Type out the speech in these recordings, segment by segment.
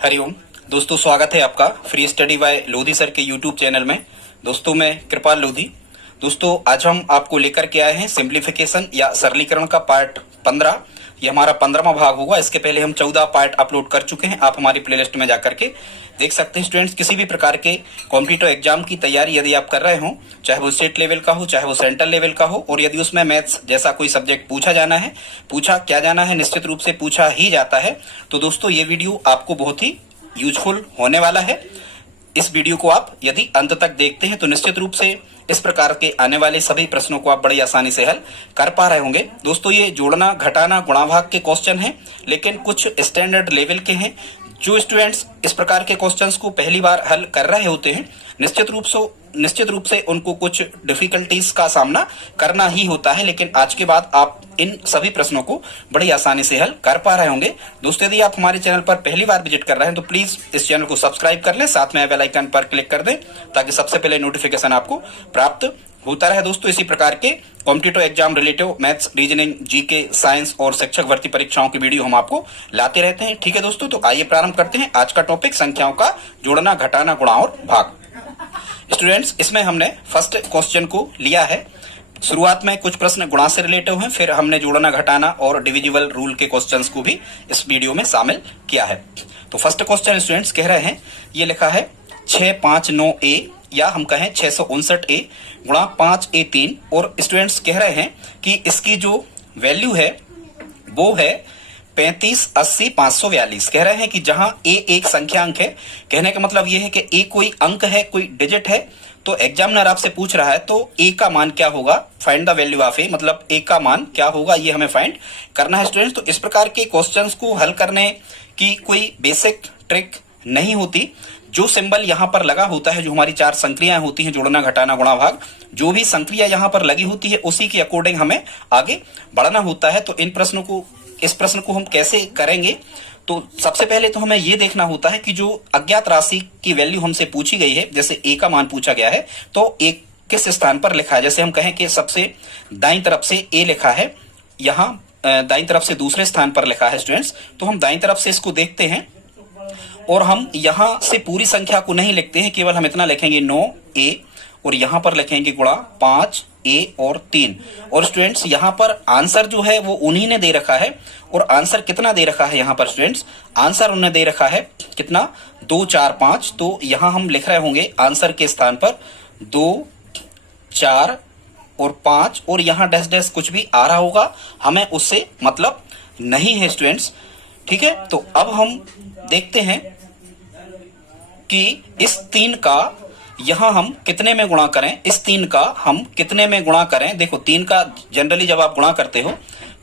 हरिओम दोस्तों, स्वागत है आपका free study bye Lodhi sir के यूट्यूब चैनल में। दोस्तों मैं कृपाल लोधी। दोस्तों आज हम आपको लेकर के आए हैं सिंप्लीफिकेशन या सरलीकरण का पार्ट 15। ये हमारा 15वां भाग होगा। इसके पहले हम 14 पार्ट अपलोड कर चुके हैं, आप हमारी प्लेलिस्ट में जाकर के देख सकते हैं। स्टूडेंट्स, किसी भी प्रकार के कॉम्पिटिटिव एग्जाम की तैयारी यदि आप कर रहे हो, चाहे वो स्टेट लेवल का हो चाहे वो सेंट्रल लेवल का हो, और यदि उसमें मैथ्स जैसा कोई सब्जेक्ट पूछा क्या जाना है, निश्चित रूप से पूछा ही जाता है, तो दोस्तों ये वीडियो आपको बहुत ही यूजफुल होने वाला है। इस वीडियो को आप यदि अंत तक देखते हैं तो निश्चित रूप से इस प्रकार के आने वाले सभी प्रश्नों को आप बड़ी आसानी से हल कर पा रहे होंगे। दोस्तों ये जोड़ना घटाना गुणा भाग के क्वेश्चन हैं, लेकिन कुछ स्टैंडर्ड लेवल के हैं। जो स्टूडेंट्स इस प्रकार के क्वेश्चंस को पहली बार हल कर रहे होते हैं, निश्चित रूप से उनको कुछ डिफिकल्टीज का सामना करना ही होता है, लेकिन आज के बाद आप इन सभी प्रश्नों को बड़ी आसानी से हल कर पा रहे होंगे। दोस्तों यदि आप हमारे चैनल पर पहली बार विजिट कर रहे हैं तो प्लीज इस चैनल को सब्सक्राइब कर लें, साथ में बेल आइकन पर क्लिक कर दें ताकि सबसे पहले नोटिफिकेशन आपको प्राप्त होता रहे। दोस्तों इसी प्रकार के competitive exam relative maths, reasoning, GK, science और शिक्षक भर्ती परीक्षाओं की वीडियो हम आपको लाते रहते हैं। ठीक है दोस्तों, तो आइए प्रारंभ करते हैं। आज का टॉपिक संख्याओं का जोड़ना घटाना गुणा और भाग। स्टूडेंट्स, इसमें हमने फर्स्ट क्वेश्चन को लिया है। शुरुआत में कुछ प्रश्न गुणा से रिलेटिव हैं, फिर हमने जोड़ना घटाना और डिविजिबल रूल के क्वेश्चंस को भी इस वीडियो में शामिल किया है। तो फर्स्ट क्वेश्चन स्टूडेंट्स कह रहे हैं, ये लिखा है 659A या हम कहें 659A गुणा 5A3, और स्टूडेंट्स कह रहे हैं कि इसकी जो वैल्यू है वो है 35, 80, 542। कह रहे हैं कि जहां ए एक संख्यांक है, कहने का मतलब यह है कि ए कोई अंक है, कोई डिजिट है, तो एग्जामिनर आपसे पूछ रहा है तो ए का मान क्या होगा, फाइंड द वैल्यू ऑफ ए, मतलब ए का मान क्या होगा, ये हमें फाइंड करना है स्टूडेंट्स। तो इस प्रकार के क्वेश्चंस को हल करने की कोई बेसिक ट्रिक नहीं होती। जो सिंबल यहाँ पर लगा होता है, जो हमारी 4 संक्रियाएं होती हैं, जोड़ना घटाना गुणा भाग, जो भी संक्रिया यहाँ पर लगी होती है उसी के अकॉर्डिंग हमें आगे बढ़ना होता है। तो इस प्रश्न को हम कैसे करेंगे, तो सबसे पहले तो हमें यह देखना होता है कि जो अज्ञात राशि की वैल्यू हमसे पूछी गई है, जैसे ए का मान पूछा गया है, तो ए किस स्थान पर लिखा है। जैसे हम कहें कि सबसे दाईं तरफ से ए लिखा है, यहाँ दाईं तरफ से दूसरे स्थान पर लिखा है स्टूडेंट्स, तो हम दाईं तरफ से इसको देखते हैं और हम यहां से पूरी संख्या को नहीं लिखते हैं, केवल हम इतना लिखेंगे 9A और यहां पर लिखेंगे गुणा 5A और 3। और स्टूडेंट्स यहां पर आंसर जो है वो उन्हीं ने दे रखा है, और आंसर कितना दे रखा है यहाँ पर स्टूडेंट्स, आंसर उन्होंने दे रखा है कितना, 2, 4, 5। तो यहां हम लिख रहे होंगे आंसर के स्थान पर 2, 4 और 5, और यहां डैश डैश कुछ भी आ रहा होगा, हमें उससे मतलब नहीं है स्टूडेंट्स। ठीक है, तो अब हम देखते हैं कि इस 3 का यहां हम कितने में गुणा करें, इस 3 का हम कितने में गुणा करें। देखो 3 का जनरली जब आप गुणा करते हो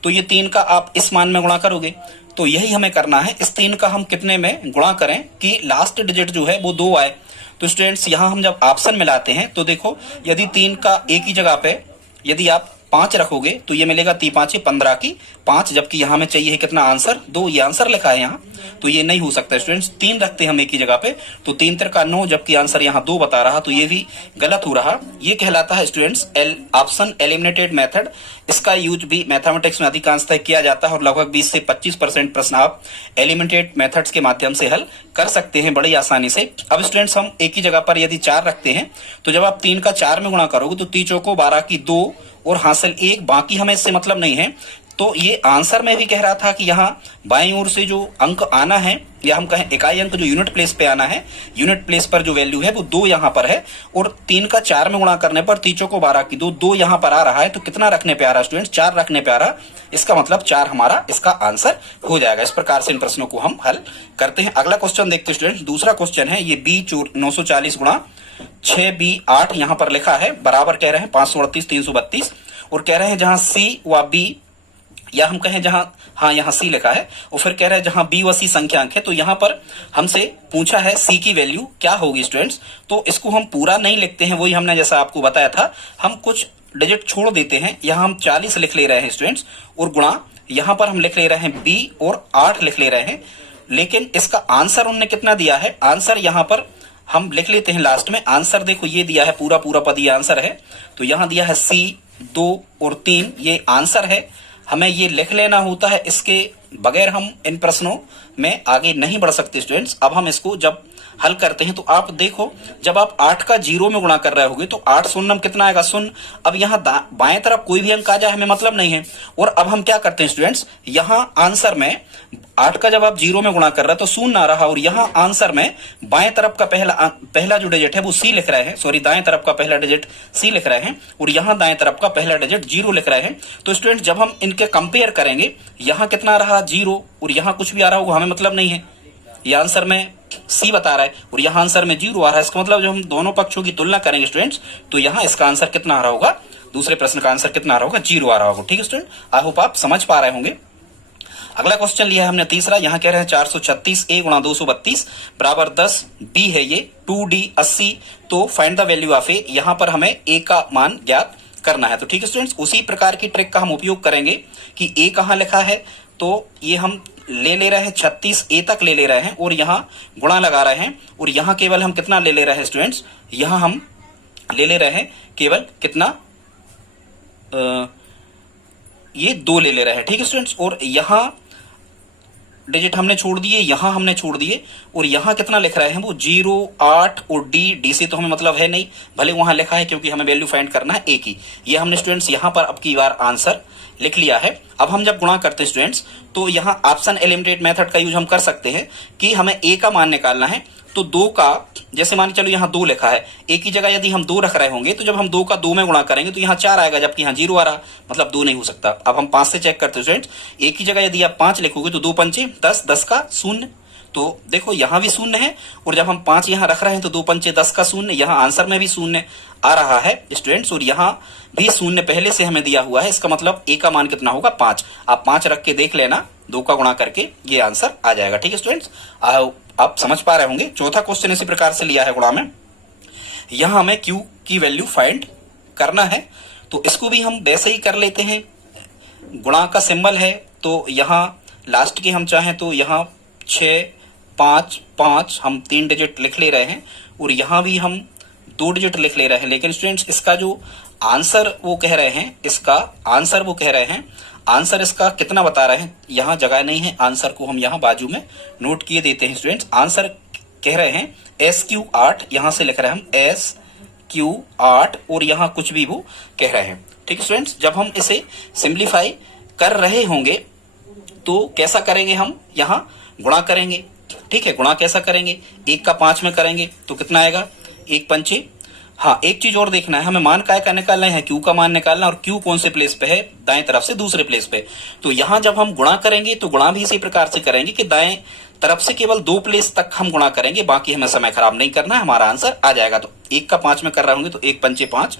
तो ये 3 का आप इस मान में गुणा करोगे, तो यही हमें करना है। इस 3 का हम कितने में गुणा करें कि लास्ट डिजिट जो है वो 2 आए। तो स्टूडेंट्स यहां हम जब ऑप्शन मिलाते हैं तो देखो, यदि 3 का एक ही जगह पे यदि आप 5 रखोगे तो ये मिलेगा 3 5 15 की 5, जबकि यहां में चाहिए है कितना, आंसर 2, ये आंसर लिखा है यहाँ, तो ये नहीं हो सकता स्टूडेंट्स। 3 रखते हैं हम एक ही जगह पे, तो 3 3 का 9, जबकि आंसर यहाँ 2 बता रहा, तो ये भी गलत हो रहा। ये कहलाता है स्टूडेंट्स ऑप्शन एलिमिनेटेड मेथड। इसका यूज भी मैथमेटिक्स में अधिकांशतः किया जाता है, और लगभग 20 से 25% प्रश्न आप एलिमिनेटेड मेथड्स के माध्यम से हल कर सकते हैं बड़ी आसानी से। अब स्टूडेंट्स हम एक ही जगह पर यदि 4 रखते हैं, तो जब आप 3 का 4 में गुणा करोगे तो 3 चौको 12 की 2 और हासिल 1, बाकी हमें इससे मतलब नहीं है। तो ये आंसर में भी कह रहा था कि यहाँ बाईं ओर से जो अंक आना है, या हम कहें इकाई अंक जो यूनिट प्लेस पे आना है, यूनिट प्लेस पर जो वैल्यू है वो 2 यहाँ पर है, और 3 का 4 में गुणा करने पर 3 चौको 12 की 2 यहाँ पर आ रहा है, तो कितना रखने पे आ रहा है स्टूडेंट, 4 रखने पे आ रहा। इसका मतलब 4 हमारा इसका आंसर हो जाएगा। इस प्रकार से इन प्रश्नों को हम हल करते हैं। अगला क्वेश्चन देखते हैं स्टूडेंट। दूसरा क्वेश्चन है ये B 940 गुणा 6B 8 यहाँ पर लिखा है, बराबर कह रहे हैं 538 332, और कह रहे हैं जहां C व B, या हम कहें जहां, हाँ यहाँ C लिखा है, और फिर कह रहे हैं जहां B व C संख्यांक है, तो यहाँ पर हमसे पूछा है C की वैल्यू क्या होगी स्टूडेंट्स। तो इसको हम पूरा नहीं लिखते हैं, वही हमने जैसा आपको बताया था, हम कुछ डिजिट छोड़ देते हैं। यहाँ हम 40 लिख ले रहे हैं स्टूडेंट्स, और गुणा यहाँ पर हम लिख ले रहे हैं B और 8 लिख ले रहे हैं, लेकिन इसका आंसर उन्होंने कितना दिया है, आंसर यहाँ पर हम लिख लेते हैं लास्ट में। आंसर देखो ये दिया है, पूरा पूरा पद ये आंसर है, तो यहाँ दिया है C 2 और 3, ये आंसर है। हमें ये लिख लेना होता है, इसके बगैर हम इन प्रश्नों में आगे नहीं बढ़ सकते स्टूडेंट्स। अब हम इसको जब हल करते हैं तो आप देखो, जब आप 8 का 0 में गुणा कर रहे होगे तो 8 शून्यम कितना आएगा, शून्य। अब यहाँ बाएं तरफ कोई भी अंक आ जाए हमें मतलब नहीं है। और अब हम क्या करते हैं स्टूडेंट्स, यहाँ आंसर में 8 का जब आप 0 में गुणा कर रहे हैं तो शून्य आ रहा, और यहाँ आंसर में बाएं तरफ का पहला जो डिजिट है वो सी लिख रहे हैं, सॉरी दाएं तरफ का पहला डिजिट सी लिख रहे हैं, और यहाँ दाएं तरफ का पहला डिजिट 0 लिख रहे हैं। तो स्टूडेंट जब हम इनके कंपेयर करेंगे, यहाँ कितना आ रहा 0 और यहाँ कुछ भी आ रहा होगा हमें मतलब नहीं है। ये आंसर में सी बता रहा है और यहाँ आंसर में 0 आ रहा है। इसका मतलब जब हम दोनों पक्षों की तुलना करेंगे स्टूडेंट्स तो यहाँ इसका आंसर कितना आ रहा होगा, दूसरे प्रश्न का आंसर कितना आ रहा होगा, 0 आ रहा होगा। ठीक है स्टूडेंट, आई होप आप समझ पा रहे होंगे। अगला क्वेश्चन लिया है हमने तीसरा, यहाँ कह रहे हैं 436 a गुणा 232 बराबर 10 b है ये 2d 80, तो find the value of a। यहाँ पर हमें a का मान ज्ञात करना है। तो ठीक है स्टूडेंट्स, उसी प्रकार की ट्रिक का हम उपयोग करेंगे कि a कहाँ लिखा है, तो ये हम ले रहे हैं 36 a तक ले रहे हैं और यहाँ गुणा लगा रहे हैं, और यहाँ केवल हम कितना ले रहे हैं स्टूडेंट्स, यहाँ हम ले रहे हैं केवल कितना, ये 2 ले रहे हैं। ठीक है स्टूडेंट्स, और यहाँ डिजिट हमने छोड़ दिए, यहाँ हमने छोड़ दिए, और यहाँ कितना लिख रहे हैं वो 0 8 और डी से तो हमें मतलब है नहीं, भले वहां लिखा है क्योंकि हमें वैल्यू फाइंड करना है a की। ये हमने स्टूडेंट्स यहाँ पर अब की बार आंसर लिख लिया है। अब हम जब गुणा करते हैं स्टूडेंट्स तो यहाँ ऑप्शन एलिमिनेट मेथड का यूज हम कर सकते हैं कि हमें a का मान निकालना है। तो 2 का, जैसे मान के चलो यहाँ 2 लिखा है, a की जगह यदि हम 2 रख रहे होंगे तो जब हम 2 का 2 में गुणा करेंगे तो यहाँ 4 आएगा, जबकि यहाँ 0 आ रहा, मतलब 2 नहीं हो सकता। अब हम 5 से चेक करते हैं स्टूडेंट्स, a की जगह यदि आप 5 लिखोगे तो 2 पंचे 10, 10 का शून्य, तो देखो यहाँ भी शून्य है, और जब हम 5 यहाँ रख रहे हैं तो 2 पंचे 10 का शून्य, यहाँ आंसर में भी शून्य आ रहा है स्टूडेंट्स, और यहाँ भी शून्य पहले से हमें दिया हुआ है। इसका मतलब a का मान कितना होगा 5। आप 5 रख के देख लेना, 2 का गुणा करके ये आंसर आ जाएगा। ठीक है स्टूडेंट्स, आप समझ पा रहे होंगे। चौथा क्वेश्चन इसी प्रकार से लिया है गुणा में, यहाँ हमें q की वैल्यू फाइंड करना है, तो इसको भी हम वैसे ही कर लेते हैं। गुणा का सिंबल है तो यहाँ लास्ट के हम चाहें तो यहाँ 6 5 5 हम 3 डिजिट लिख ले रहे हैं, और यहाँ भी हम 2 डिजिट लिख ले रहे हैं। लेकिन स्टूडेंट्स इसका जो आंसर वो कह रहे हैं, इसका आंसर वो कह रहे हैं, आंसर इसका कितना बता रहे हैं, यहाँ जगह नहीं है, आंसर को हम यहाँ बाजू में नोट किए देते हैं स्टूडेंट्स। आंसर कह रहे हैं SQ8, यहाँ से लिख रहे हैं हम SQ8, और यहाँ कुछ भी वो कह रहे हैं। ठीक है स्टूडेंट्स, जब हम इसे सिंप्लीफाई कर रहे होंगे तो कैसा करेंगे, हम यहाँ गुणा करेंगे। ठीक है, गुणा कैसा करेंगे, 1 का 5 में करेंगे तो कितना आएगा, 1 पंचे। हाँ, एक चीज और देखना है, हमें मान काय का निकालना है, क्यू का मान निकालना, और क्यू कौन से प्लेस पे है, दाएं तरफ से दूसरे प्लेस पे। तो यहाँ जब हम गुणा करेंगे तो गुणा भी इसी प्रकार से करेंगे कि दाएं तरफ से केवल 2 प्लेस तक हम गुणा करेंगे, बाकी हमें समय खराब नहीं करना है, हमारा आंसर आ जाएगा। तो 1 का 5 में कर रहे होंगे तो 1 पंचे 5,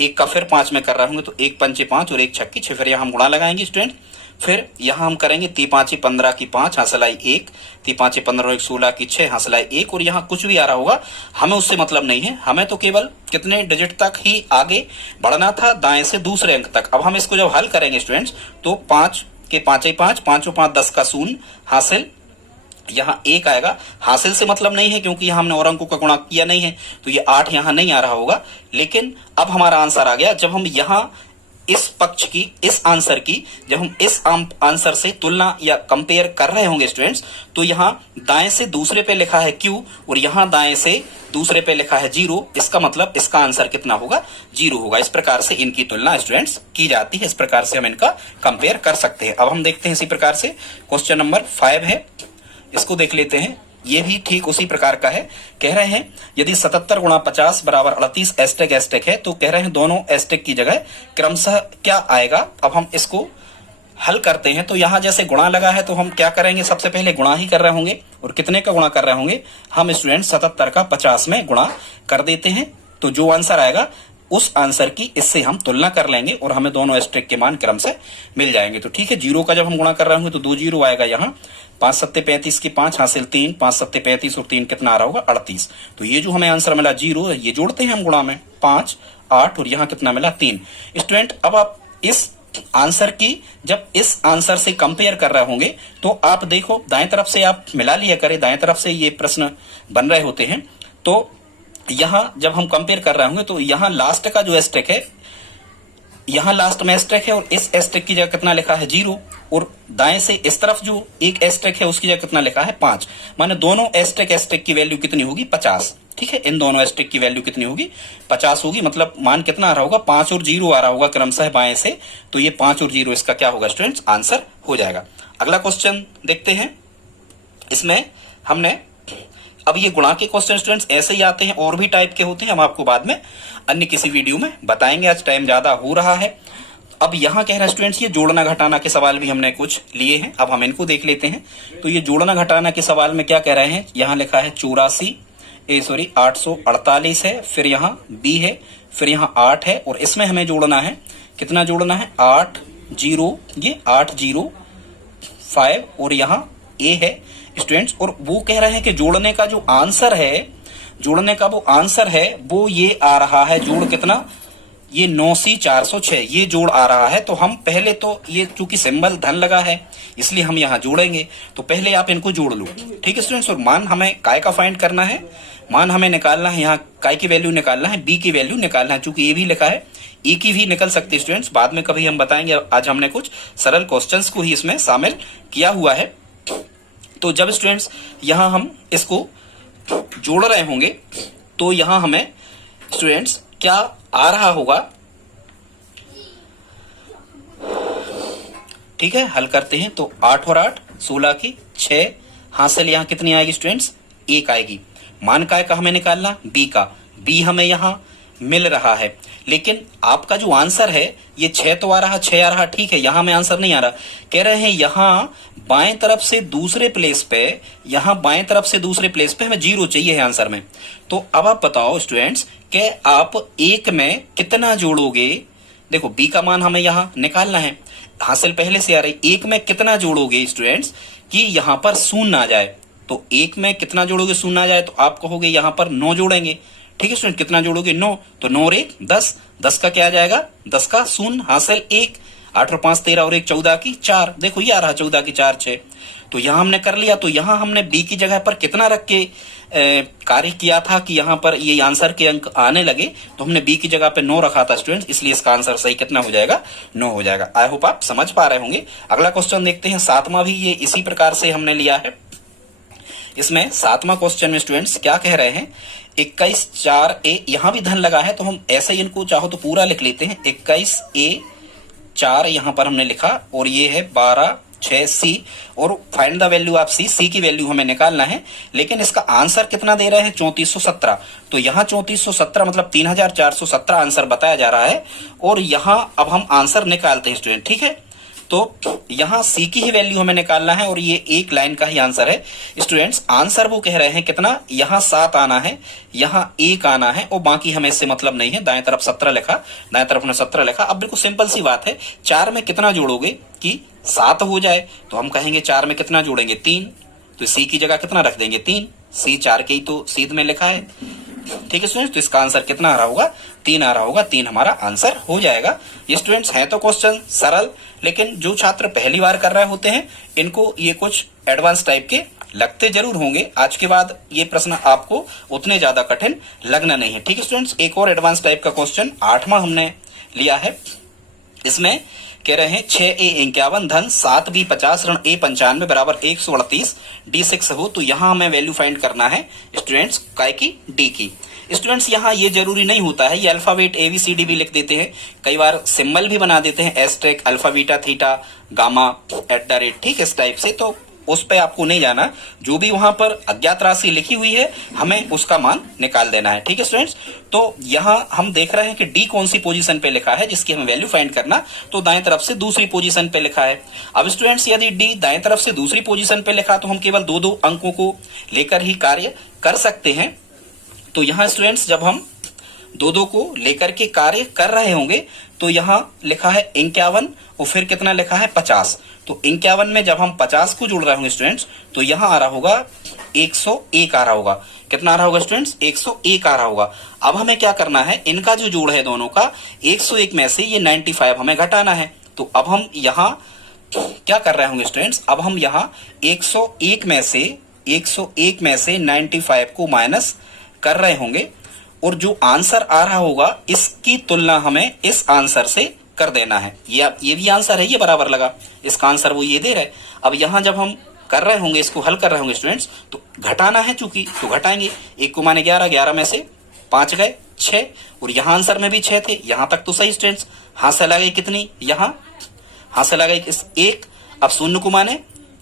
1 का फिर 5 में कर रहे होंगे तो 1 पंचे 5 और 1 छक्की 6, फिर यहाँ हम गुणा लगाएंगे स्टूडेंट। फिर यहाँ हम करेंगे 3 5 15 की 5 हासिलाई 1, 3 5 15 1 16 की 6 हासिलाई 1, और यहाँ कुछ भी आ रहा होगा हमें उससे मतलब नहीं है, हमें तो केवल कितने डिजिट तक ही आगे बढ़ना था, दाएं से दूसरे अंक तक। अब हम इसको जब हल करेंगे स्टूडेंट्स तो 5 के 5 5 5 5 10 का शून्य हासिल, यहाँ 1 आएगा, हासिल से मतलब नहीं है क्योंकि यहाँ हमने और अंकों का गुणा किया नहीं है, तो ये 8 यहाँ नहीं आ रहा होगा। लेकिन अब हमारा आंसर आ गया। जब हम यहाँ इस पक्ष की, इस आंसर की जब हम इस आंसर से तुलना या कंपेयर कर रहे होंगे स्टूडेंट्स, तो यहाँ दाएं से दूसरे पे लिखा है Q और यहाँ दाएं से दूसरे पे लिखा है 0, इसका मतलब इसका आंसर कितना होगा, 0 होगा। इस प्रकार से इनकी तुलना स्टूडेंट्स की जाती है, इस प्रकार से हम इनका कंपेयर कर सकते हैं। अब हम देखते हैं इसी प्रकार से क्वेश्चन नंबर 5 है, इसको देख लेते हैं। ये भी ठीक उसी प्रकार का है। कह रहे हैं यदि 77 गुणा 50 बराबर 38 एस्टेक एस्टेक है, तो कह रहे हैं दोनों एस्टेक की जगह क्रमशः क्या आएगा। अब हम इसको हल करते हैं। तो यहाँ जैसे गुणा लगा है तो हम क्या करेंगे, सबसे पहले गुणा ही कर रहे होंगे, और कितने का गुणा कर रहे होंगे, हम स्टूडेंट 77 का 50 में गुणा कर देते हैं। तो जो आंसर आएगा उस आंसर की इससे हम तुलना कर लेंगे और हमें दोनों एस्टेक के मान क्रम से मिल जाएंगे। तो ठीक है, 0 का जब हम गुणा कर रहे होंगे तो 2 0 आएगा यहाँ, 5 7 35 की 5 हासिल 3, 5 7 35 और 3 कितना आ रहा होगा 38। तो ये जो हमें आंसर मिला 0, ये जोड़ते हैं हम गुणा में 5 8 और यहाँ कितना मिला 3। स्टूडेंट अब आप इस आंसर की जब इस आंसर से कंपेयर कर रहे होंगे तो आप देखो दाएं तरफ से आप मिला लिया करें, दाएं तरफ से ये प्रश्न बन रहे होते हैं। तो यहाँ जब हम कंपेयर कर रहे होंगे तो यहाँ लास्ट का जो एस्टेक है, यहाँ लास्ट में एस्टेक है और इस एस्टेक की जगह कितना लिखा है 0, और दाएं से इस तरफ जो एक एस्टेक है उसकी जगह कितना लिखा है 5, माने दोनों एस्टेक की वैल्यू कितनी होगी 50। ठीक है, इन दोनों एस्टेक की वैल्यू कितनी होगी 50 होगी, मतलब मान कितना आ रहा होगा 5 और 0 आ रहा होगा क्रमशः बाएं से, तो ये 5 और 0 इसका क्या होगा स्टूडेंट्स आंसर हो जाएगा। अगला क्वेश्चन देखते हैं। इसमें हमने अब ये गुणा के क्वेश्चन स्टूडेंट्स ऐसे ही आते हैं, और भी टाइप के होते हैं, हम आपको बाद में अन्य किसी वीडियो में बताएंगे, आज टाइम ज्यादा हो रहा है। अब यहाँ कह रहा है स्टूडेंट्स ये जोड़ना घटाना के सवाल भी हमने कुछ लिए हैं, अब हम इनको देख लेते हैं। तो ये जोड़ना घटाना के सवाल में क्या कह रहे हैं, यहाँ लिखा है 848 है, फिर यहाँ बी है, फिर यहाँ 8 है, और इसमें हमें जोड़ना है, कितना जोड़ना है 8 0, ये 8 0 5, और यहाँ ए है स्टूडेंट्स। और वो कह रहे हैं कि जोड़ने का जो आंसर है, जोड़ने का वो आंसर है वो ये आ रहा है, जोड़ कितना, ये 9C 406 ये जोड़ आ रहा है। तो हम पहले तो ये चूंकि सिंबल धन लगा है इसलिए हम यहाँ जोड़ेंगे, तो पहले आप इनको जोड़ लो। ठीक है स्टूडेंट्स, और मान हमें काय का फाइंड करना है, मान हमें निकालना है, यहाँ काय की वैल्यू निकालना है, बी की वैल्यू निकालना है, चूंकि ये भी लिखा है ई की भी निकल सकती है स्टूडेंट्स, बाद में कभी हम बताएंगे। आज हमने कुछ सरल क्वेश्चंस को ही इसमें शामिल किया हुआ है। तो जब स्टूडेंट्स यहाँ हम इसको जोड़ रहे होंगे तो यहाँ हमें स्टूडेंट्स क्या आ रहा होगा, ठीक है हल करते हैं। तो 8 और 8 16 की 6 हासिल, यहाँ कितनी आएगी स्टूडेंट्स 1 आएगी। मान काय का हमें निकालना, बी का, बी हमें यहाँ मिल रहा है, लेकिन आपका जो आंसर है ये 6 तो आ रहा, 6 आ रहा, ठीक है, यहाँ में आंसर नहीं आ रहा। कह रहे हैं यहाँ बाएं तरफ से दूसरे प्लेस पे, यहाँ बाएं तरफ से दूसरे प्लेस पे हमें 0 चाहिए है आंसर में। तो अब आप बताओ स्टूडेंट्स कि आप 1 में कितना जोड़ोगे, देखो बी का मान हमें यहाँ निकालना है, हासिल पहले से आ रही, 1 में कितना जोड़ोगे स्टूडेंट्स कि यहाँ पर शून्य आ जाए। तो 1 में कितना जोड़ोगे शून्य आ जाए, तो आप कहोगे यहाँ पर 9 जोड़ेंगे। ठीक है स्टूडेंट, कितना जोड़ोगे 9, तो 9 और 1 10, 10 का क्या आ जाएगा 10 का शून्य हासिल 1, 8 और 5 13 और 1 14 की 4, देखो ये आ रहा 14 की 4 6। तो यहाँ हमने कर लिया, तो यहाँ हमने बी की जगह पर कितना रख के कार्य किया था कि यहाँ पर ये आंसर के अंक आने लगे, तो हमने बी की जगह पे 9 रखा था स्टूडेंट्स, इसलिए इसका आंसर सही कितना हो जाएगा 9 हो जाएगा। आई होप आप समझ पा रहे होंगे। अगला क्वेश्चन देखते हैं, 7वां भी ये इसी प्रकार से हमने लिया है। इसमें 7वां क्वेश्चन में स्टूडेंट्स क्या कह रहे हैं, 21 4 ए, यहाँ भी धन लगा है तो हम ऐसे ही इनको चाहो तो पूरा लिख लेते हैं, 21 ए 4 यहाँ पर हमने लिखा, और ये है 12 6 सी, और फाइंड द वैल्यू ऑफ सी, सी की वैल्यू हमें निकालना है, लेकिन इसका आंसर कितना दे रहे हैं 3417। तो यहाँ 3417 मतलब 3417 आंसर बताया जा रहा है, और यहाँ अब हम आंसर निकालते हैं स्टूडेंट। ठीक है, तो यहाँ सी की ही वैल्यू हमें निकालना है, और ये एक लाइन का ही आंसर है स्टूडेंट्स। आंसर वो कह रहे हैं कितना, यहाँ 7 आना है, यहाँ 1 आना है, और बाकी हमें इससे मतलब नहीं है। दाएं तरफ 17 लिखा, दाएं तरफ ने 17 लिखा। अब बिल्कुल सिंपल सी बात है, 4 में कितना जोड़ोगे कि 7 हो जाए, तो हम कहेंगे 4 में कितना जोड़ेंगे 3, तो सी की जगह कितना रख देंगे 3, सी 4 के ही तो सीध में लिखा है। ठीक है स्टूडेंट्स, तो इसका आंसर कितना आ रहा होगा 3 आ रहा होगा, 3 हमारा आंसर हो जाएगा। ये स्टूडेंट्स है तो क्वेश्चन सरल, लेकिन जो छात्र पहली बार कर रहे होते हैं इनको ये कुछ एडवांस टाइप के लगते जरूर होंगे। आज के बाद ये प्रश्न आपको उतने ज्यादा कठिन लगना नहीं है। ठीक है स्टूडेंट्स, एक और एडवांस टाइप का क्वेश्चन 8वां हमने लिया है। इसमें कह रहे हैं 6A 51 धन 7B 50 ऋण A 95 बराबर 138 D6 हो, तो यहाँ हमें वैल्यू फाइंड करना है स्टूडेंट्स काय की, डी की। स्टूडेंट्स यहाँ ये जरूरी नहीं होता है, ये अल्फाबेट ABCD भी लिख देते हैं, कई बार सिंबल भी बना देते हैं, asterisk alpha beta theta gamma @ ठीक है इस टाइप से, तो उस पे आपको नहीं जाना, जो भी वहां पर अज्ञात राशि लिखी हुई है हमें उसका मान निकाल देना है। ठीक है स्टूडेंट्स, तो यहाँ हम देख रहे हैं कि डी कौन सी पोजीशन पे लिखा है जिसकी हमें वैल्यू फाइंड करना, तो दाएं तरफ से दूसरी पोजीशन पे लिखा है। अब स्टूडेंट्स यदि डी दाएं तरफ से दूसरी पोजीशन पे लिखा तो हम केवल 2-2 अंकों को लेकर ही कार्य कर सकते हैं। तो यहाँ स्टूडेंट्स जब हम 2-2 को लेकर के कार्य कर रहे होंगे तो यहाँ लिखा है 51 और फिर कितना लिखा है 50, तो 51 में जब हम 50 को जोड़ रहे होंगे स्टूडेंट्स तो यहाँ आ रहा होगा 101 आ रहा होगा। कितना आ रहा होगा स्टूडेंट्स 101 आ रहा होगा। अब हमें क्या करना है, इनका जो जोड़ है दोनों का 101 में से ये 95 हमें घटाना है। तो अब हम यहाँ क्या कर रहे होंगे स्टूडेंट्स, अब हम यहाँ 101 में से 95 को माइनस कर रहे होंगे और जो आंसर आ रहा होगा इसकी तुलना हमें इस आंसर से कर देना है। ये भी आंसर है, ये बराबर लगा, इसका आंसर वो ये दे रहे। अब यहाँ जब हम कर रहे होंगे, इसको हल कर रहे होंगे स्टूडेंट्स, तो घटाना है चूंकि, तो घटाएंगे। 1 को माने 11, 11 में से 5 गए 6, और यहाँ आंसर में भी 6 थे, यहाँ तक तो सही स्टूडेंट्स। हाथ से लगा कितनी, यहाँ हाथ से लगा 1। अब 0 को माने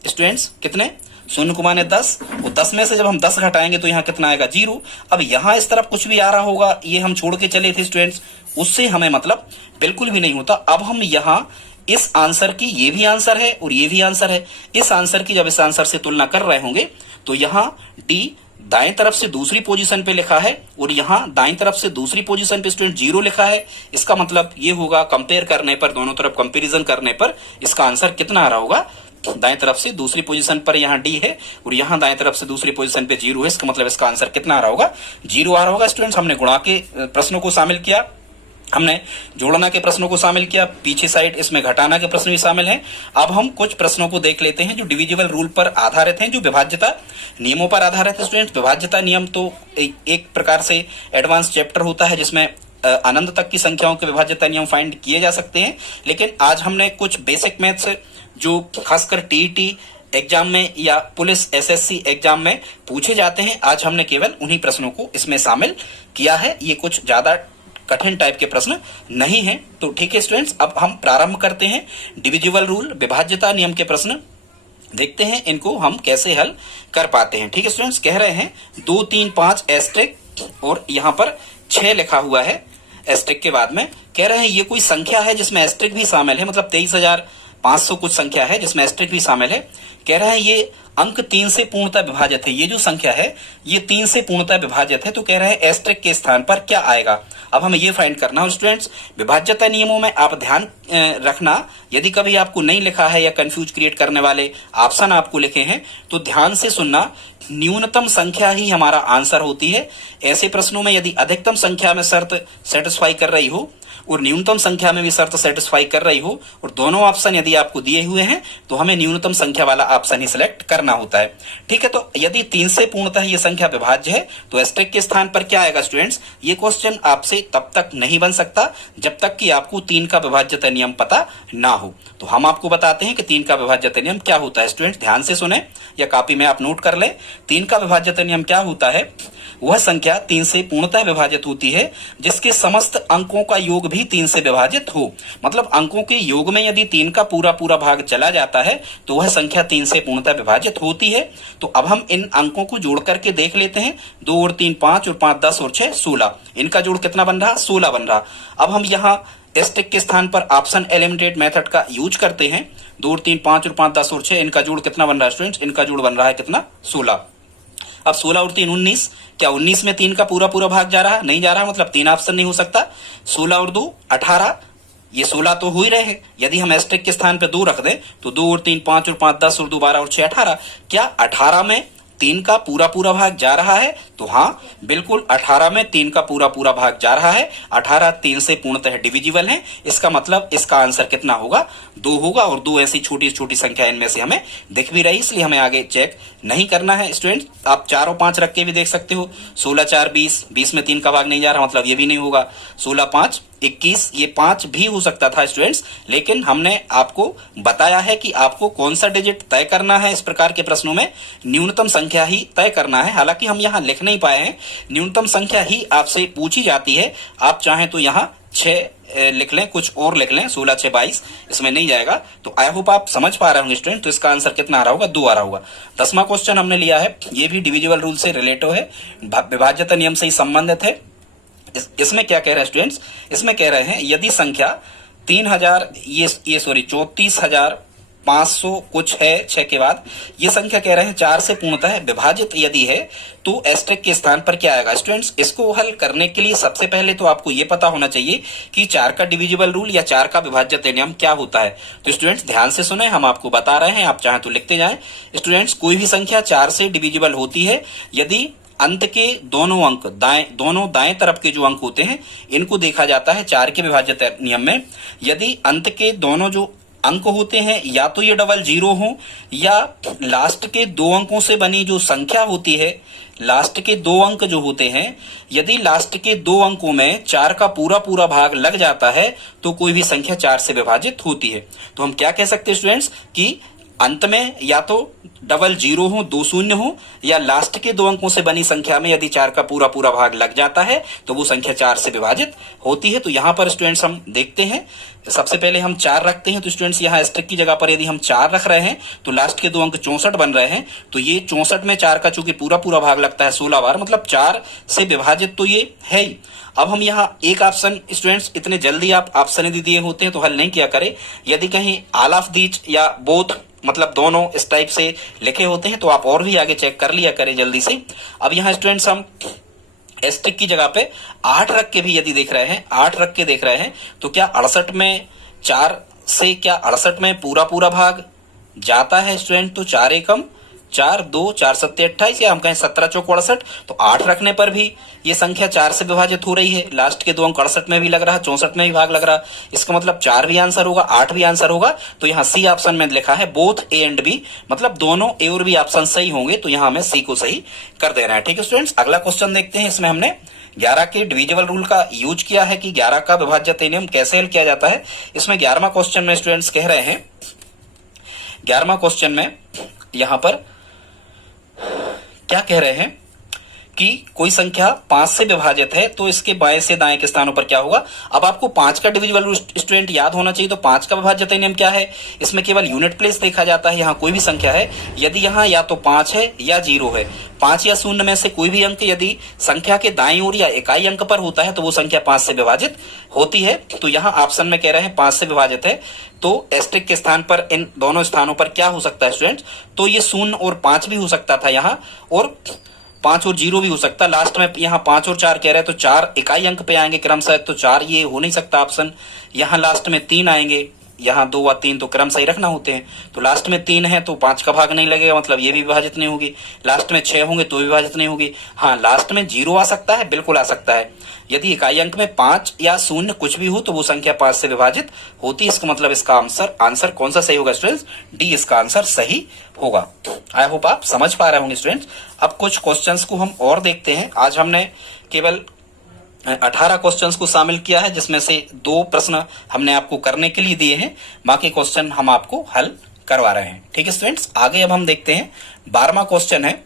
स्टूडेंट्स कितने, 0 को माने 10, और 10 में से जब हम 10 घटाएंगे तो यहाँ कितना आएगा, 0। अब यहाँ इस तरफ कुछ भी आ रहा होगा, ये हम छोड़ के चले थे स्टूडेंट्स, उससे हमें मतलब बिल्कुल भी नहीं होता। अब हम यहाँ इस आंसर की, ये भी आंसर है और ये भी आंसर है, इस आंसर की जब इस आंसर से तुलना कर रहे होंगे तो यहाँ डी दाएं तरफ से दूसरी पोजीशन पे लिखा है और यहाँ दाएं तरफ से दूसरी पोजीशन पे स्टूडेंट 0 लिखा है। इसका मतलब ये होगा, कंपेयर करने पर, दोनों तरफ कंपैरिजन करने पर इसका आंसर कितना आ रहा होगा, दाएं तरफ से दूसरी पोजीशन पर यहाँ डी है और यहाँ दाएं तरफ से दूसरी पोजीशन पे 0 है। इसका मतलब इसका आंसर कितना आ रहा होगा, 0 आ रहा होगा स्टूडेंट्स। हमने गुणा के प्रश्नों को शामिल किया, हमने जोड़ना के प्रश्नों को शामिल किया, पीछे साइड इसमें घटाना के प्रश्न भी शामिल हैं। अब हम कुछ प्रश्नों को देख लेते हैं जो डिविजिबल रूल पर आधारित हैं, जो विभाज्यता नियमों पर आधारित है स्टूडेंट्स। विभाज्यता नियम तो एक प्रकार से एडवांस चैप्टर होता है जिसमें अनंत तक की संख्याओं के विभाज्यता नियम फाइंड किए जा सकते हैं, लेकिन आज हमने कुछ बेसिक मैथ्स जो खासकर टीईटी एग्जाम में या पुलिस एसएससी एग्जाम में पूछे जाते हैं, आज हमने केवल उन्हीं प्रश्नों को इसमें शामिल किया है। ये कुछ ज्यादा कठिन टाइप के प्रश्न नहीं है। तो ठीक है स्टूडेंट्स, अब हम प्रारंभ करते हैं डिविजिबल रूल विभाज्यता नियम के प्रश्न, देखते हैं इनको हम कैसे हल कर पाते हैं। ठीक है स्टूडेंट्स, कह रहे हैं 2 3 5 एस्टेरिक और यहाँ पर 6 लिखा हुआ है एस्टेरिक के बाद में। कह रहे हैं ये कोई संख्या है जिसमें एस्टेरिक भी शामिल है, मतलब 23,500 कुछ संख्या है जिसमें एस्टेरिक भी शामिल है। कह रहे हैं ये अंक 3 से पूर्णतः विभाजित है, ये जो संख्या है ये 3 से पूर्णतः विभाजित है। तो कह रहे हैं एस्टेरिक के स्थान पर क्या आएगा। अब हमें ये फाइंड करना है स्टूडेंट्स। विभाज्यता नियमों में आप ध्यान रखना, यदि कभी आपको नहीं लिखा है या कंफ्यूज क्रिएट करने वाले ऑप्शन आपको लिखे हैं तो ध्यान से सुनना, न्यूनतम संख्या ही हमारा आंसर होती है। ऐसे प्रश्नों में यदि अधिकतम संख्या में शर्त सेटिस्फाई कर रही हो और न्यूनतम संख्या में भी शर्त सेटिस्फाई कर रही हो और दोनों ऑप्शन यदि आपको दिए हुए हैं तो हमें न्यूनतम संख्या वाला ऑप्शन ही सिलेक्ट करना होता है। ठीक है, तो यदि 3 से पूर्णतः ये संख्या विभाज्य है तो एस्टेरिक के स्थान पर क्या आएगा स्टूडेंट्स। ये क्वेश्चन आपसे तब तक नहीं बन सकता जब तक कि आपको 3 का विभाज्यता नियम पता ना हो। तो हम आपको बताते हैं कि 3 का विभाज्यता नियम क्या होता है। स्टूडेंट्स ध्यान से सुने या कॉपी में आप नोट कर लें। 3 का विभाज्यता नियम क्या होता है, वह संख्या 3 से पूर्णतः विभाजित होती है जिसके समस्त अंकों का योग भी 3 से विभाजित हो। मतलब अंकों के योग में यदि 3 का पूरा पूरा भाग चला जाता है तो वह संख्या 3 से पूर्णतः विभाजित होती है। तो अब हम इन अंकों को जोड़ करके देख लेते हैं। 2 और 3 5 और 5 10 और 6 16, इनका जोड़ कितना बन रहा, 16 बन रहा। अब हम यहाँ एस्टेरिक के स्थान पर ऑप्शन एलिमिनेट मेथड का यूज करते हैं। 2 और 3 5 और 5 10 और 6, इनका जोड़ कितना बन रहा है स्टूडेंट्स, इनका जोड़ बन रहा है कितना, 16। अब 16 और 3 19, क्या 19 में 3 का पूरा पूरा भाग जा रहा है, नहीं जा रहा, मतलब 3 ऑप्शन नहीं हो सकता। 16 और 2 18, ये 16 तो हो ही रहे हैं। यदि हम एस्टेरिक के स्थान पे 2 रख दें तो 2 और 3 5 और 5 10 और 2 12 और 6 18, क्या 18 में 3 का पूरा पूरा भाग जा रहा है, तो हाँ बिल्कुल 18 में 3 का पूरा पूरा भाग जा रहा है। 18 3 से पूर्णतः डिविजिबल है, इसका मतलब इसका आंसर कितना होगा, 2 होगा। और 2 ऐसी छोटी छोटी संख्या इनमें से हमें दिख भी रही, इसलिए हमें आगे चेक नहीं करना है। स्टूडेंट आप 4 और 5 रख के भी देख सकते हो। 16 4 20, 20 में 3 का भाग नहीं जा रहा, मतलब ये भी नहीं होगा। 16 5 21, ये 5 भी हो सकता था स्टूडेंट्स, लेकिन हमने आपको बताया है कि आपको कौन सा डिजिट तय करना है। इस प्रकार के प्रश्नों में न्यूनतम संख्या ही तय करना है। हालांकि हम यहाँ लिख नहीं पाए हैं, न्यूनतम संख्या ही आपसे पूछी जाती है। आप चाहें तो यहाँ 6 लिख लें, कुछ और लिख लें, 16 6 22, इसमें नहीं जाएगा। तो आई होप आप समझ पा रहे होंगे स्टूडेंट। तो इसका आंसर कितना आ रहा होगा, 2 आ रहा होगा। 10वां क्वेश्चन हमने लिया है, ये भी डिविजिबल रूल से रिलेटेड है, विभाज्यता नियम से ही संबंधित है। इसमें क्या कह रहे हैं स्टूडेंट्स, इसमें कह रहे हैं यदि संख्या 34,500 कुछ है 6 के बाद, ये संख्या कह रहे हैं 4 से पूर्णतः विभाजित यदि है तो एस्टेरिक के स्थान पर क्या आएगा। स्टूडेंट्स इसको हल करने के लिए सबसे पहले तो आपको ये पता होना चाहिए कि 4 का डिविजिबल रूल या 4 का विभाज्यता नियम क्या होता है। तो स्टूडेंट्स ध्यान से सुने, हम आपको बता रहे हैं, आप चाहें तो लिखते जाएं। स्टूडेंट्स कोई भी संख्या 4 से डिविजिबल होती है यदि अंत के दोनों अंक दाएं तरफ के जो अंक होते हैं इनको देखा जाता है 4 के विभाज्यता नियम में। यदि अंत के दोनों जो अंक होते हैं या तो ये डबल जीरो हो या लास्ट के दो अंकों से बनी जो संख्या होती है, लास्ट के दो अंक जो होते हैं, यदि लास्ट के दो अंकों में 4 का पूरा पूरा भाग लग जाता है तो कोई भी संख्या 4 से विभाजित होती है। तो हम क्या कह सकते हैं स्टूडेंट्स कि अंत में या तो डबल जीरो हो, दो शून्य हो, या लास्ट के दो अंकों से बनी संख्या में यदि 4 का पूरा पूरा भाग लग जाता है तो वो संख्या 4 से विभाजित होती है। तो यहाँ पर स्टूडेंट्स हम देखते हैं, सबसे पहले हम 4 रखते हैं। तो स्टूडेंट्स यहाँ एस्टेरिस्क की जगह पर यदि हम 4 रख रहे हैं तो लास्ट के दो अंक 64 बन रहे हैं। तो ये 64 में 4 का चूंकि पूरा पूरा भाग लगता है 16 बार, मतलब 4 से विभाजित तो ये है ही। अब हम यहाँ एक ऑप्शन, स्टूडेंट्स इतने जल्दी आप ऑप्शन यदि दिए होते हैं तो हल नहीं किया करें। यदि कहीं ऑल ऑफ दीज या बोथ, मतलब दोनों इस टाइप से लिखे होते हैं तो आप और भी आगे चेक कर लिया करें जल्दी से। अब यहाँ स्टूडेंट्स हम एस्टेरिस्क की जगह पे 8 रख के भी यदि देख रहे हैं, 8 रख के देख रहे हैं तो क्या 68 में 4 से क्या 68 में पूरा पूरा भाग जाता है स्टूडेंट? तो 4 एकम 4, 2, 4 सत्ते 28, या हम कहें 17 चौक 68। तो 8 रखने पर भी ये संख्या 4 से विभाजित हो रही है। लास्ट के दो अंक 68 में भी लग रहा है, 64 में भी भाग लग रहा है। इसका मतलब 4 भी आंसर होगा, 8 भी आंसर होगा। तो यहाँ सी ऑप्शन में लिखा है बोथ ए एंड बी, मतलब दोनों ए और बी ऑप्शन सही होंगे। तो यहाँ हमें सी को सही कर देना है। ठीक है स्टूडेंट्स, अगला क्वेश्चन देखते हैं। इसमें हमने 11 के डिविजिबल रूल का यूज किया है कि 11 का विभाज्यता नियम कैसे हल किया जाता है। इसमें 11वां क्वेश्चन में स्टूडेंट्स कह रहे हैं, 11वां क्वेश्चन में यहाँ पर क्या कह रहे हैं कि कोई संख्या 5 से विभाजित है तो इसके बाएं से दाएं के स्थानों पर क्या होगा। अब आपको 5 का डिविजिबल रूल स्टूडेंट याद होना चाहिए। तो 5 का विभाज्यता नियम क्या है? इसमें केवल यूनिट प्लेस देखा जाता है। यहाँ कोई भी संख्या है, यदि यहाँ या तो 5 है या 0 है, 5 या 0 में से कोई भी अंक यदि संख्या के दाईं ओर या इकाई अंक पर होता है तो वो संख्या 5 से विभाजित होती है। तो यहाँ ऑप्शन में कह रहे हैं 5 से विभाजित है, तो एस्टेरिस्क के स्थान पर इन दोनों स्थानों पर क्या हो सकता है स्टूडेंट्स? तो ये 0 और 5 भी हो सकता था यहाँ, और 5 और 0 भी हो सकता। लास्ट में यहाँ 5 और 4 कह रहे हैं तो 4 इकाई अंक पे आएंगे क्रमशः, तो 4 ये हो नहीं सकता ऑप्शन। यहाँ लास्ट में 3 आएंगे, यहाँ 2 व 3 तो क्रम सही रखना होते हैं। तो लास्ट में 3 है तो 5 का भाग नहीं लगेगा, मतलब ये भी विभाजित नहीं होगी। लास्ट में 6 होंगे तो विभाजित नहीं होगी। हाँ, लास्ट में 0 आ सकता है, बिल्कुल आ सकता है। यदि इकाई अंक में 5 या 0 कुछ भी हो तो वो संख्या 5 से विभाजित होती है। इसका मतलब इसका आंसर कौन सा सही होगा स्टूडेंट्स? डी इसका आंसर सही होगा। आई होप आप समझ पा रहे होंगे स्टूडेंट्स। अब कुछ क्वेश्चंस को हम और देखते हैं। आज हमने केवल 18 क्वेश्चंस को शामिल किया है, जिसमें से 2 प्रश्न हमने आपको करने के लिए दिए हैं, बाकी क्वेश्चन हम आपको हल करवा रहे हैं। ठीक है स्टूडेंट्स, आगे अब हम देखते हैं 12वां क्वेश्चन है।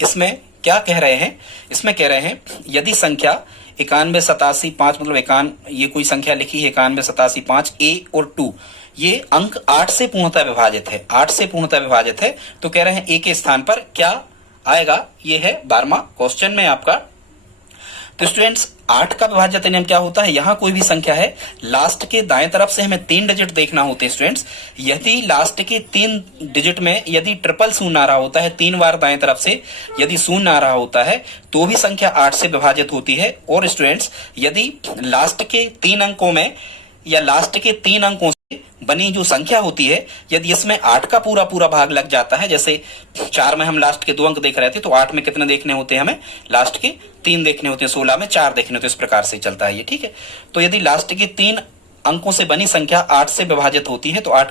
इसमें क्या कह रहे हैं? इसमें कह रहे हैं यदि संख्या 91 87 5, मतलब ये कोई संख्या लिखी है 91 87 5 ए और 2, ये अंक 8 से पूर्णतः विभाजित है, 8 से पूर्णतः विभाजित है। तो कह रहे हैं ए के स्थान पर क्या आएगा? ये है 12वां क्वेश्चन में आपका। तो स्टूडेंट्स 8 का विभाज्यता नियम क्या होता है? यहाँ कोई भी संख्या है, लास्ट के दाएं तरफ से हमें 3 डिजिट देखना होते हैं स्टूडेंट्स। यदि लास्ट के 3 डिजिट में यदि ट्रिपल शून्य आ रहा होता है, 3 बार दाएं तरफ से यदि शून्य आ रहा होता है तो भी संख्या 8 से विभाजित होती है। और स्टूडेंट्स यदि लास्ट के 3 अंकों में या लास्ट के 3 अंकों बनी जो संख्या होती है, यदि इसमें 8 का पूरा पूरा भाग लग जाता है, जैसे 4 में हम लास्ट के 2 अंक देख रहे थे तो 8 में कितने देखने होते हैं? हमें लास्ट के 3 देखने होते हैं, 16 में 4 देखने होते हैं। इस प्रकार से चलता है ये। ठीक है, तो यदि लास्ट के 3 अंकों से बनी संख्या 8 से विभाजित होती है तो 8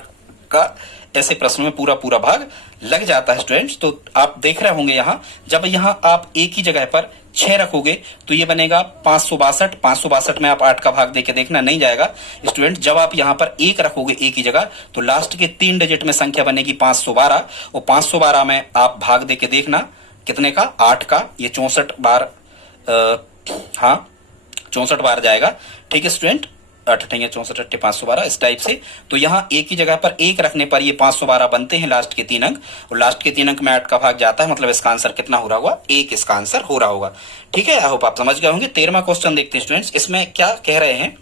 का ऐसे प्रश्न में पूरा पूरा भाग लग जाता है स्टूडेंट्स। तो आप देख रहे होंगे यहाँ, जब यहाँ आप एक ही जगह पर 6 रखोगे तो ये बनेगा 562। 562 में आप 8 का भाग देके देखना नहीं जाएगा स्टूडेंट। जब आप यहाँ पर 1 रखोगे एक ही जगह तो लास्ट के 3 डिजिट में संख्या बनेगी 512, और 512 में आप भाग देके देखना कितने का? 8 का। ये 64 बार 64 बार जाएगा। ठीक है स्टूडेंट, 8 64 8 512 इस टाइप से। तो यहाँ एक ही जगह पर 1 रखने पर ये 512 बनते हैं लास्ट के 3 अंक, और लास्ट के 3 अंक में 8 का भाग जाता है, मतलब इसका आंसर कितना हो रहा होगा? 1 इसका आंसर हो रहा होगा। ठीक है, आई होप आप समझ गए होंगे। 13वां क्वेश्चन देखते हैं स्टूडेंट्स। इसमें क्या कह रहे हैं?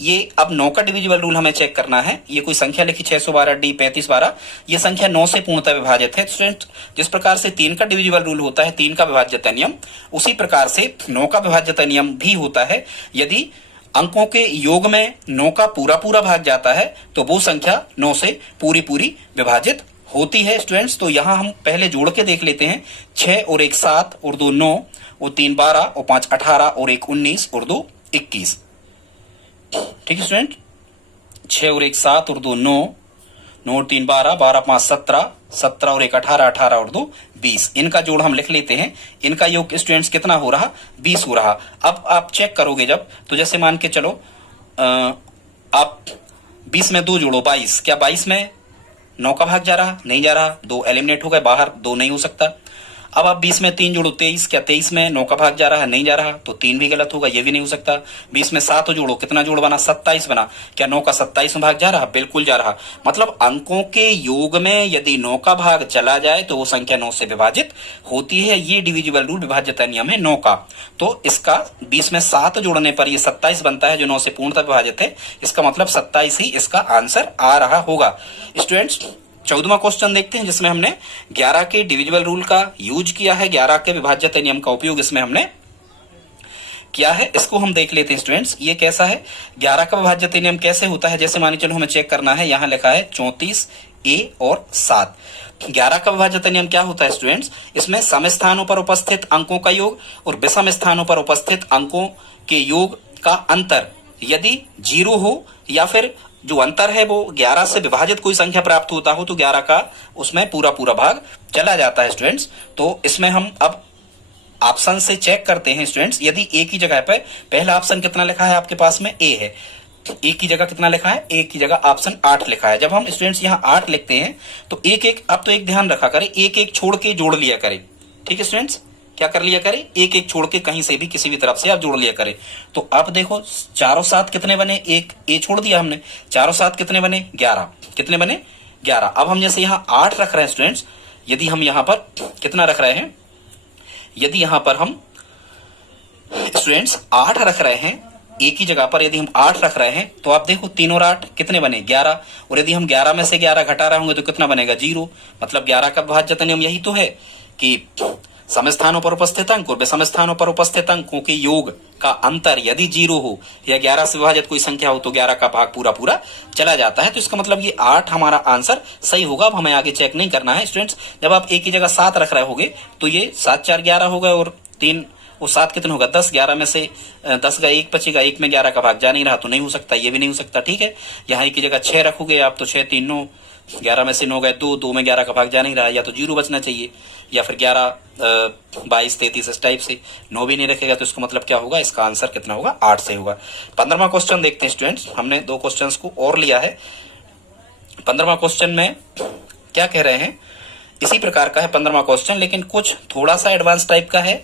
ये अब 9 का डिविजिबल रूल हमें चेक करना है। ये कोई संख्या लिखी 612 डी 3512, ये संख्या 9 से पूर्णतः विभाजित है स्टूडेंट। जिस प्रकार से 3 का डिविजिबल रूल होता है, 3 का विभाज्यता नियम, उसी प्रकार से 9 का विभाज्यता नियम भी होता है। यदि अंकों के योग में 9 का पूरा पूरा भाग जाता है तो वो संख्या 9 से पूरी पूरी विभाजित होती है स्टूडेंट्स। तो यहाँ हम पहले जोड़ के देख लेते हैं। 6 और 1 7 और 2 9 और 3 12 और 5 18 और 1 19 और 2 21। ठीक है स्टूडेंट, 6 और 1 7 और 2 9, 9 और 3 12, 12 5 17, 17 और 1 18, 18 और 2 20। इनका जोड़ हम लिख लेते हैं। इनका योग स्टूडेंट्स कितना हो रहा? 20 हो रहा। अब आप चेक करोगे जब, तो जैसे मान के चलो आप 20 में 2 जोड़ो 22, क्या 22 में 9 का भाग जा रहा? नहीं जा रहा, 2 एलिमिनेट हो गए बाहर, 2 नहीं हो सकता। अब आप 20 में 3 जोड़ो 23, क्या 23 में 9 का भाग जा रहा है? नहीं जा रहा, तो 3 भी गलत होगा, ये भी नहीं हो सकता। 20 में 7 जोड़ो, कितना जोड़ बना? 27 बना, क्या 9 का 27 में भाग जा रहा? बिल्कुल जा रहा। मतलब अंकों के योग में यदि 9 का भाग चला जाए तो वो संख्या 9 से विभाजित होती है। ये डिविजिबल रूल, विभाज्यता नियम है 9 का। तो इसका 20 में 7 जोड़ने पर ये 27 बनता है जो 9 से पूर्णतः विभाजित है। इसका मतलब 27 ही इसका आंसर आ रहा होगा। स्टूडेंट्स 14वां क्वेश्चन देखते हैं, जिसमें हमने 11 के डिविजिबल रूल का यूज किया है, 11 के विभाज्यता नियम का उपयोग इसमें हमने किया है। इसको हम देख लेते हैं स्टूडेंट्स, ये कैसा है? 11 का विभाज्यता नियम कैसे होता है? जैसे मानिए चलो हमें चेक करना है, यहां लिखा है 34 ए और 7। 11 का विभाज्यता नियम क्या होता है स्टूडेंट्स? इसमें सम स्थानों पर उपस्थित अंकों का योग और विषम स्थानों पर उपस्थित अंकों के योग का अंतर यदि 0 हो, या फिर जो अंतर है वो 11 से विभाजित कोई संख्या प्राप्त होता हो, तो 11 का उसमें पूरा पूरा भाग चला जाता है स्टूडेंट्स। तो इसमें हम अब ऑप्शन से चेक करते हैं स्टूडेंट्स। यदि ए की जगह पे पहला ऑप्शन कितना लिखा है आपके पास में? ए है। ए की जगह कितना लिखा है? ए की जगह ऑप्शन 8 लिखा है। जब हम स्टूडेंट्स यहाँ 8 लिखते हैं तो एक एक, अब तो एक ध्यान रखा करें, एक एक छोड़ के जोड़ लिया करें। ठीक है स्टूडेंट्स, क्या कर लिया करें? एक एक छोड़ के कहीं से भी किसी भी तरफ से आप जोड़ लिया करें। तो अब देखो 4 और 7 कितने बने? एक ए छोड़ दिया हमने, 4 और 7 कितने बने? 11। कितने बने? 11। अब हम जैसे यहाँ 8 रख रहे हैं स्टूडेंट्स, यदि हम यहाँ पर कितना रख रहे हैं? यदि यहाँ पर हम स्टूडेंट्स 8 रख रहे हैं, ए की जगह पर यदि हम 8 रख रहे हैं, तो आप देखो 3 और 8 कितने बने? 11। और यदि हम 11 में से 11 घटा रहे होंगे तो कितना बनेगा? 0। मतलब 11 का विभाज्यता नियम यही तो है कि समस्थानों पर उपस्थित अंक और विषम स्थानों पर उपस्थित अंकों के योग का अंतर यदि 0 हो या 11 से विभाजित कोई संख्या हो तो 11 का भाग पूरा पूरा चला जाता है। तो इसका मतलब ये 8 हमारा आंसर सही होगा। अब हमें आगे चेक नहीं करना है स्टूडेंट्स। जब आप एक की जगह 7 रख रहे होगे तो ये 7 4 11 हो गए और 3 वो 7 कितने होगा? 10। 11 में से 10 का 1 बचेगा, 1 में 11 का भाग जा नहीं रहा तो नहीं हो सकता, ये भी नहीं हो सकता। ठीक है, यहाँ एक की जगह 6 रखोगे आप तो 6 3 9, 11 में से 9 गए 2, 2 में 11 का भाग जा नहीं रहा, या तो 0 बचना चाहिए या फिर 11 22 33 इस टाइप से। 9 भी नहीं रखेगा तो इसका मतलब क्या होगा? इसका आंसर कितना होगा? 8 से होगा। 15वां क्वेश्चन देखते हैं स्टूडेंट्स। हमने 2 क्वेश्चंस को और लिया है। 15वां क्वेश्चन में क्या कह रहे हैं? इसी प्रकार का है 15वां क्वेश्चन, लेकिन कुछ थोड़ा सा एडवांस टाइप का है।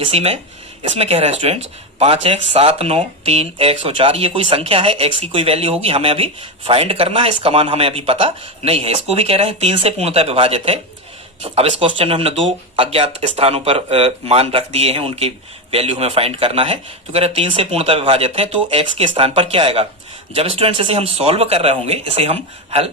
इसमें कह रहे हैं स्टूडेंट्स 5x 7 9 3 x और 4, ये कोई संख्या है, x की कोई वैल्यू होगी, हमें अभी फाइंड करना है, इसका मान हमें अभी पता नहीं है। इसको भी कह रहे हैं 3 से पूर्णतः विभाजित है। अब इस क्वेश्चन में हमने 2 अज्ञात स्थानों पर मान रख दिए हैं, उनकी वैल्यू हमें फाइंड करना है। तो कह रहे हैं 3 से पूर्णतः विभाजित है, तो x के स्थान पर क्या आएगा? जब स्टूडेंट्स इसे हम सॉल्व कर रहे होंगे, इसे हम हल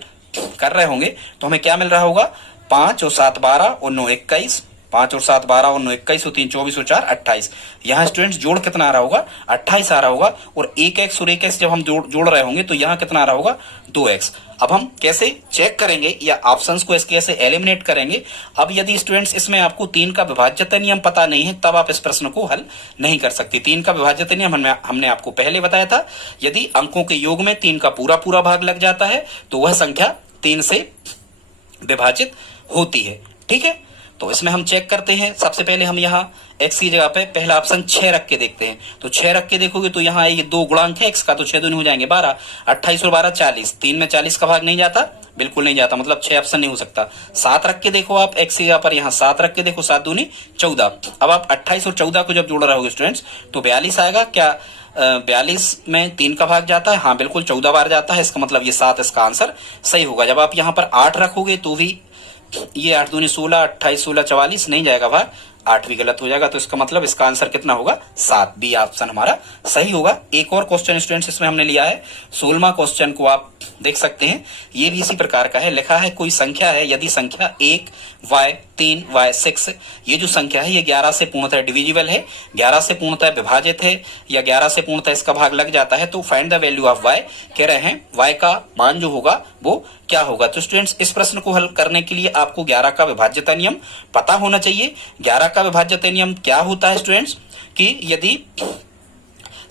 कर रहे होंगे, तो हमें क्या मिल रहा होगा? 5 और 7 12 और 9 21, 5 और 7 12 और 9 21 और 3 24 और 4 28। यहाँ स्टूडेंट्स जोड़ कितना आ रहा होगा? 28 आ रहा होगा। और 1x और 1x जब हम जोड़ रहे होंगे तो यहाँ कितना आ रहा होगा? 2x। अब हम कैसे चेक करेंगे या ऑप्शंस को इसके कैसे एलिमिनेट करेंगे? अब यदि स्टूडेंट्स इसमें आपको 3 का विभाज्यता नियम पता नहीं है तब आप इस प्रश्न को हल नहीं कर सकते। 3 का विभाज्यता नियम हमने आपको पहले बताया था, यदि अंकों के योग में 3 का पूरा पूरा भाग लग जाता है तो वह संख्या 3 से विभाजित होती है। ठीक है, तो इसमें हम चेक करते हैं। सबसे पहले हम यहाँ x की जगह पे पहला ऑप्शन 6 रख के देखते हैं। तो 6 रख के देखोगे तो यहाँ ये 2 गुणांक है x का, तो 6 दूनी हो जाएंगे 12, 28 और 12 40, 3 में 40 का भाग नहीं जाता, बिल्कुल नहीं जाता, मतलब 6 ऑप्शन नहीं हो सकता। 7 रख के देखो आप x की जगह पर, यहाँ 7 रख के देखो, 7 दूनी 14। अब आप 28 और 14 को जब जोड़ रहे होगे स्टूडेंट्स तो 42 आएगा। क्या 42 में 3 का भाग जाता है? हाँ बिल्कुल, 14 बार जाता है। इसका मतलब ये 7 इसका आंसर सही होगा। जब आप यहाँ पर 8 रखोगे तो भी ये 8 दूनी 16, 28 16 44 नहीं जाएगा भाग, 8 भी गलत हो जाएगा। तो इसका मतलब इसका आंसर कितना होगा? 7, बी ऑप्शन हमारा सही होगा। एक और क्वेश्चन स्टूडेंट्स इसमें हमने लिया है, 16वां क्वेश्चन को आप देख सकते हैं। ये भी इसी प्रकार का है। लिखा है कोई संख्या है, यदि संख्या 1 y 3 y 6, ये जो संख्या है ये 11 से पूर्णतः डिविजिबल है, 11 से पूर्णतः विभाजित है, या 11 से पूर्णतः इसका भाग लग जाता है, तो find the value of y कह रहे हैं। y का मान जो होगा वो क्या होगा? तो स्टूडेंट्स इस प्रश्न को हल करने के लिए आपको 11 का विभाज्यता नियम पता होना चाहिए। 11 का विभाज्यता नियम क्या होता है स्टूडेंट्स? कि यदि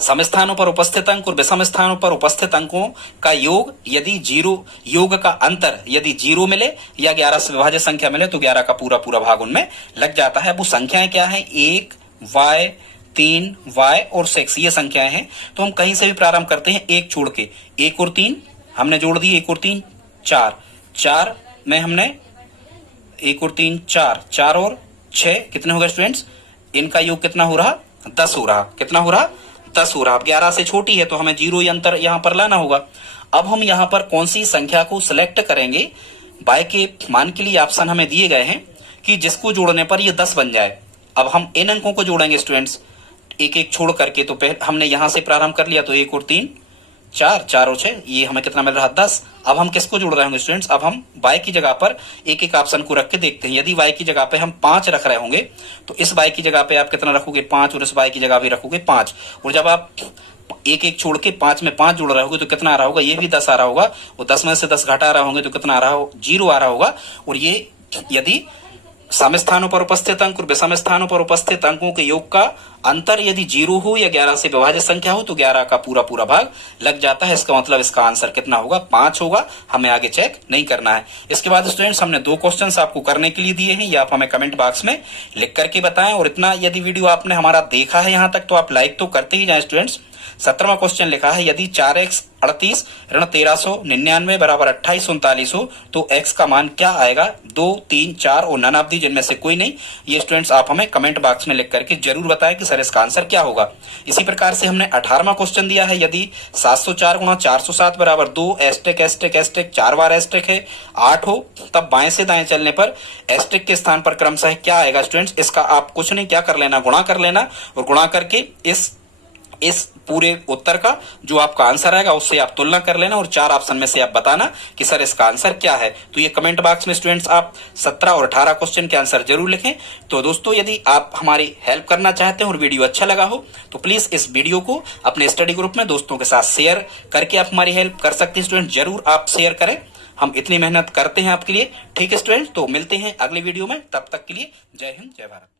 सम स्थानों पर उपस्थित अंक और विषम स्थानों पर उपस्थित अंकों का योग यदि योग का अंतर यदि 0 मिले या 11 से विभाज्य संख्या मिले तो 11 का पूरा पूरा भाग उनमें लग जाता है। वो संख्याएं क्या है, 1 y 3 y और 6 ये संख्याएं हैं। तो हम कहीं से भी प्रारंभ करते हैं, 1 छोड़ के, 1 और 3 हमने जोड़ दिए, 1 और 3 4 में हमने 1 और 3 4 और 6 कितने हो गए स्टूडेंट्स, इनका योग कितना हो रहा, 10 हो रहा। कितना हो रहा, 10 हो रहा। अब 11 से छोटी है तो हमें 0 ही अंतर यहां पर लाना होगा। अब हम यहां पर कौन सी संख्या को सिलेक्ट करेंगे, बाय के मान के लिए ऑप्शन हमें दिए गए हैं कि जिसको जोड़ने पर ये 10 बन जाए। अब हम इन अंकों को जोड़ेंगे स्टूडेंट्स, एक एक छोड़ करके। तो पहले हमने यहां से प्रारंभ कर लिया, तो 1 और 3 4 और 6, ये हमें कितना मिल रहा, 10। अब हम किसको जोड़ रहे होंगे स्टूडेंट्स, अब हम y की जगह पर एक एक ऑप्शन को रख के देखते हैं। यदि y की जगह पे हम 5 रख रहे होंगे तो इस y की जगह पे आप कितना रखोगे, 5, और इस y की जगह भी रखोगे 5। और जब आप एक एक छोड़ के 5 में 5 जोड़ रहे होगे तो कितना आ रहा होगा, ये भी 10 आ रहा होगा। और 10 में से 10 घटा रहे होंगे तो कितना आ रहा हो, 0 आ रहा होगा। और ये यदि सम स्थानों पर उपस्थित अंक और विषम स्थानों पर उपस्थित अंकों के योग का अंतर यदि 0 हो या 11 से विभाज्य संख्या हो तो 11 का पूरा पूरा भाग लग जाता है। इसका मतलब इसका आंसर कितना होगा, 5 होगा। हमें आगे चेक नहीं करना है। इसके बाद स्टूडेंट्स हमने 2 क्वेश्चंस आपको करने के लिए दिए हैं, ये आप हमें कमेंट बॉक्स में लिख करके बताएं। और इतना यदि वीडियो आपने हमारा देखा है यहाँ तक तो आप लाइक तो करते ही जाए स्टूडेंट्स। 17वां क्वेश्चन लिखा है, यदि 4x 38 ऋण 1399 बराबर 2839 हो तो x का मान क्या आएगा, 2 3 4 और नन ऑफ दी जिनमें से कोई नहीं। ये स्टूडेंट्स आप हमें कमेंट बॉक्स में लिख करके जरूर बताएं कि सर इसका आंसर क्या होगा। इसी प्रकार से हमने 18वां क्वेश्चन दिया है, यदि 704 गुणा 407 बराबर 2 एस्टेक एस्टेक एस्टेक 4 बार एस्टेक है 8 हो, तब बाएं से दाएं चलने पर एस्टेक के स्थान पर क्रमशः क्या आएगा स्टूडेंट्स। इसका आप कुछ नहीं क्या कर लेना, गुणा कर लेना, और गुणा करके इस पूरे उत्तर का जो आपका आंसर आएगा उससे आप तुलना कर लेना और 4 ऑप्शन में से आप बताना कि सर इसका आंसर क्या है। तो ये कमेंट बॉक्स में स्टूडेंट्स आप 17 और 18 क्वेश्चन के आंसर जरूर लिखें। तो दोस्तों यदि आप हमारी हेल्प करना चाहते हैं और वीडियो अच्छा लगा हो तो प्लीज इस वीडियो को अपने स्टडी ग्रुप में दोस्तों के साथ शेयर करके आप हमारी हेल्प कर सकते हैं। स्टूडेंट जरूर आप शेयर करें, हम इतनी मेहनत करते हैं आपके लिए। ठीक है स्टूडेंट, तो मिलते हैं अगले वीडियो में, तब तक के लिए जय हिंद जय भारत।